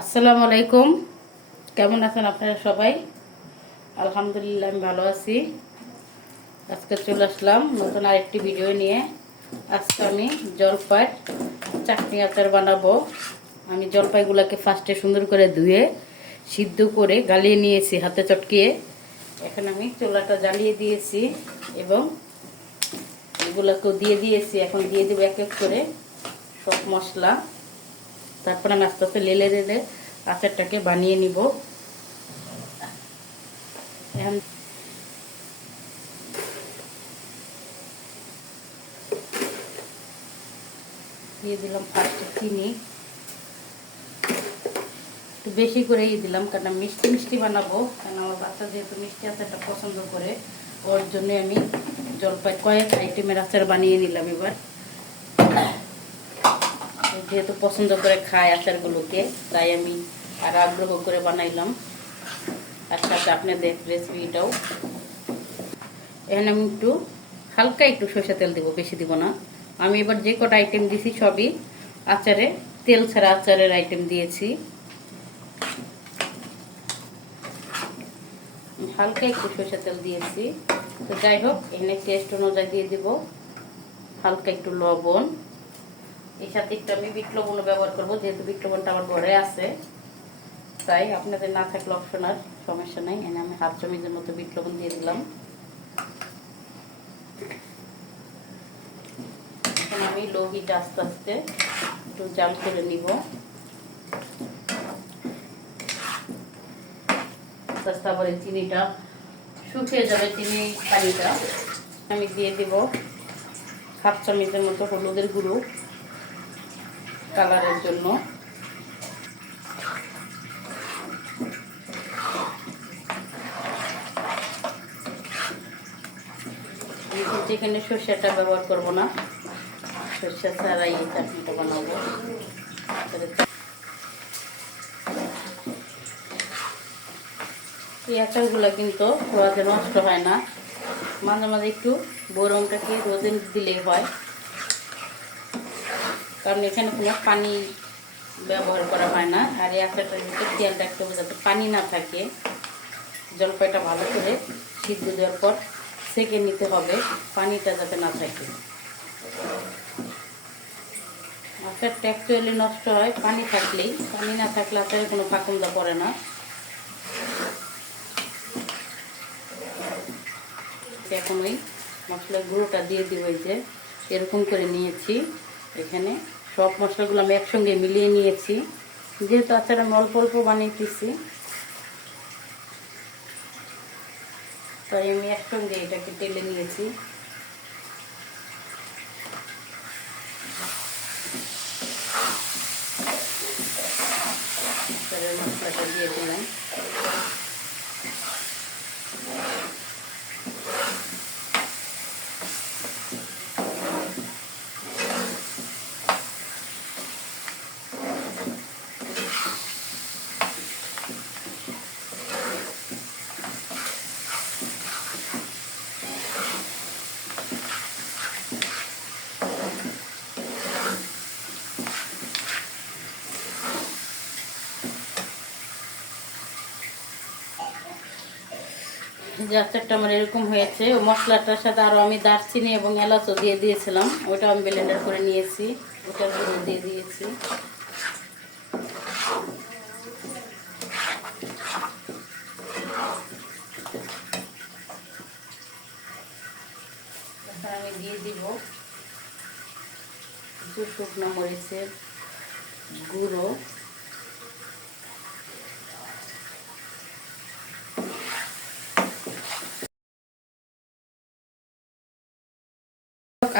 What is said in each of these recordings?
আসসালামু আলাইকুম। কেমন আছেন আপনারা সবাই? আলহামদুলিল্লাহ আমি ভালো আছি। আজকে চলে আসলাম নতুন আরেকটি ভিডিও নিয়ে। আজকে আমি জলপাই চাটনি আচার বানাবো। আমি জলপাইগুলোকে ফার্স্টে সুন্দর করে ধুয়ে সিদ্ধ করে গালিয়ে নিয়েছি হাতে চটকিয়ে। এখন আমি চুলাটা জ্বালিয়ে দিয়েছি এবং এগুলোকেও দিয়ে দিয়েছি। এখন দিয়ে দেবো এক এক করে সব মশলা। তারপর আমি আস্তে আস্তে লেলে লেলে আচারটাকে বানিয়ে নিব। এখন দিয়ে দিলাম ফার্স্টে চিনি, একটু বেশি করেই দিলাম কারণ মিষ্টি মিষ্টি বানাবো। কারণ আমার বাচ্চা যেহেতু মিষ্টি আচারটা পছন্দ করে, ওর জন্য আমি জলপাই কয়েক আইটেমের আচার বানিয়ে নিলাম। এবার যেহেতু পছন্দ করে খায় আচারগুলোকে, তাই আমি আর আগ্রহ করে বানাইলাম। আর সাথে আপনাদের রেসিপিটাও। এখানে আমি হালকা একটু সরষে তেল দেবো, বেশি দিব না। আমি এবার যে কটা আইটেম দিয়েছি সবই আচারে, তেল ছাড়া আচারের আইটেম দিয়েছি। হালকা একটু সরষে তেল দিয়েছি। তো যাই হোক, এখানে টেস্ট অনুযায়ী দিয়ে দিব হালকা একটু লবণ। এর সাথে একটু আমি বিট লবণও ব্যবহার করবো, যেহেতু বিট লবণটা আমার ঘরে আছে। তাই আপনাদের না থাকলে অপশনাল, সমস্যা নেই। এখানে আমি হাফ চামচের মতো বিট লবণ দিয়ে দিলাম। এখন আমি লো হিটে আস্তে আস্তে একটু জাল করে নিব। আস্তে আস্তে আবার চিনিটা শুকিয়ে যাবে, চিনি পানিটা। আমি দিয়ে দিব হাফ চামচের মতো হলুদের গুঁড়ো কালারের জন্য। যেখানে সর্ষেটা ব্যবহার করব না, সর্ষে ছাড়াই এই চাটনিটা বানাবো। এই আচারগুলো কিন্তু রোদে নষ্ট হয় না। মাঝে মাঝে একটু বরংটাকে রোদে দিলেই হয়, কারণ এখানে কোনো পানি ব্যবহার করা হয় না। আর এই আচারটার ভিতরে খেয়াল রাখতে হবে যাতে পানি না থাকে। জলপাইটা ভালো করে সিদ্ধ দেওয়ার পর সেঁকে নিতে হবে, পানিটা যাতে না থাকে। আচারটা অ্যাকচুয়ালি নষ্ট হয় পানি থাকলেই, পানি না থাকলে আচারে কোনো ফাঁকুন্দা পড়ে না। এখন ওই মশলার গুঁড়োটা দিয়ে দিব। এই যে এরকম করে নিয়েছি। এখানে সব মশলাগুলো আমি একসঙ্গে মিলিয়ে নিয়েছি, যেহেতু আচার আমি অল্প অল্প বানিয়েছি, তাই আমি একসঙ্গে এটাকে টেলে নিয়েছি। মশলাটা দিয়ে দিলাম। যে আচারটা আমার এরকম হয়েছে, ও মশলাটার সাথে আরো আমি দারচিনি এবং এলাচও দিয়ে দিয়েছিলাম, ওইটা আমি ব্লেন্ডার করে নিয়েছি, ওটার গুঁড়ো দিয়ে দিয়েছি। আমি দিয়ে দিব শুকনো মরিচের গুঁড়ো,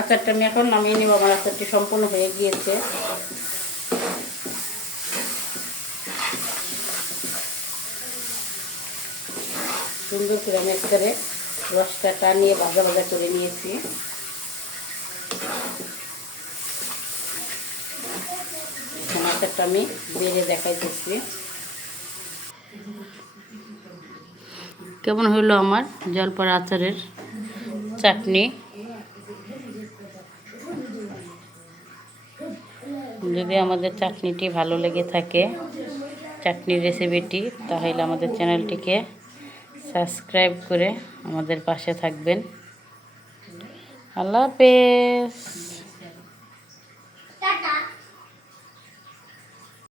আচারটা আমি এখন নামিয়ে নিব। আমার আচারটি সম্পূর্ণ হয়ে গিয়েছে। সুন্দর করে আমি একবারে রসটা টানিয়ে ভাজা ভাজা করে নিয়েছি। আচারটা আমি বেড়ে দেখাইতেছি কেমন হইলো আমার জলপাই আচারের চাটনি। যদি আমাদের চাটনিটি ভালো লেগে থাকে চাটনির রেসিপিটি, তাহলে আমাদের চ্যানেলটিকে সাবস্ক্রাইব করে আমাদের পাশে থাকবেন। আল্লাহ হাফেজ।